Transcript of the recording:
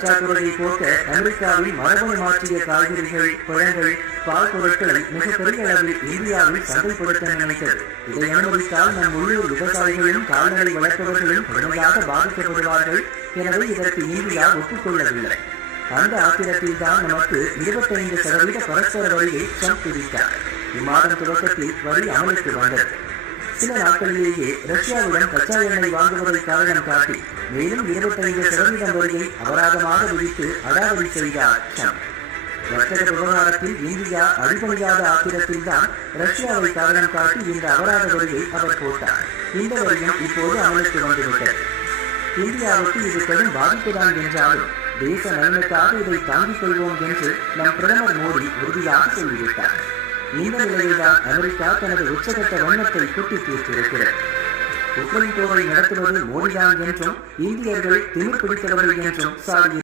பற்றாக்குறையை போக்க அமெரிக்காவில் மரபணு மாற்றிய காய்கறிகள், பழங்கள், பால் பொருட்களை மிகப்பெரிய அளவில் இந்தியாவில் சந்தைப்படுத்த நினைத்தது. இதை அனுமதித்தால் நம் உள்ளூர் விவசாயிகளும் கால்நடை வளர்ப்பவர்களும் கடுமையாக பாதிக்கப்படுவார்கள். எனவே இதற்கு இந்தியா ஒப்புக்கொள்ளவில்லை. அந்த ஆத்திரத்தில் தான் நமக்கு 25% பரஸ்பர வரியை ட்ரம்ப் விதித்தார். இம்மாதம் தொடக்கத்தில் வரி அமலுக்கு வந்தது. சில நாட்களிலேயே ரஷ்யாவுடன் கச்சா எண்ணெய் வாங்குவதை காரணம் காட்டி மேலும் 25% வரியை அபராதமாக விதித்து அடாவடி செய்தார் ட்ரம்ப். வர்த்தக விவகாரத்தில் இந்தியா அடிபணியாத ஆத்திரத்தில் தான் ரஷ்யாவை காரணம் காட்டி இந்த அபராத வரியை அவர் போட்டார். இந்த வரியும் இப்போது அமலுக்கு வந்துவிட்டது. இந்தியாவுக்கு இது கடும் பாதிப்புதான் என்றாலும் தேச நலனுக்காக இதை தாங்கிக் கொள்வோம் என்று நம் பிரதமர் மோடி உறுதியாக சொல்லிவிட்டார். இந்த நிலையில்தான் அமெரிக்கா தனது உச்சகட்ட வண்ணத்தை குட்டி தீர்த்திருக்கிறது. உக்ரைன் போரை நடத்துவது மோடிதான் என்றும் இந்தியர்கள் திமிர் பிடித்தவர்கள் என்றும் சாடி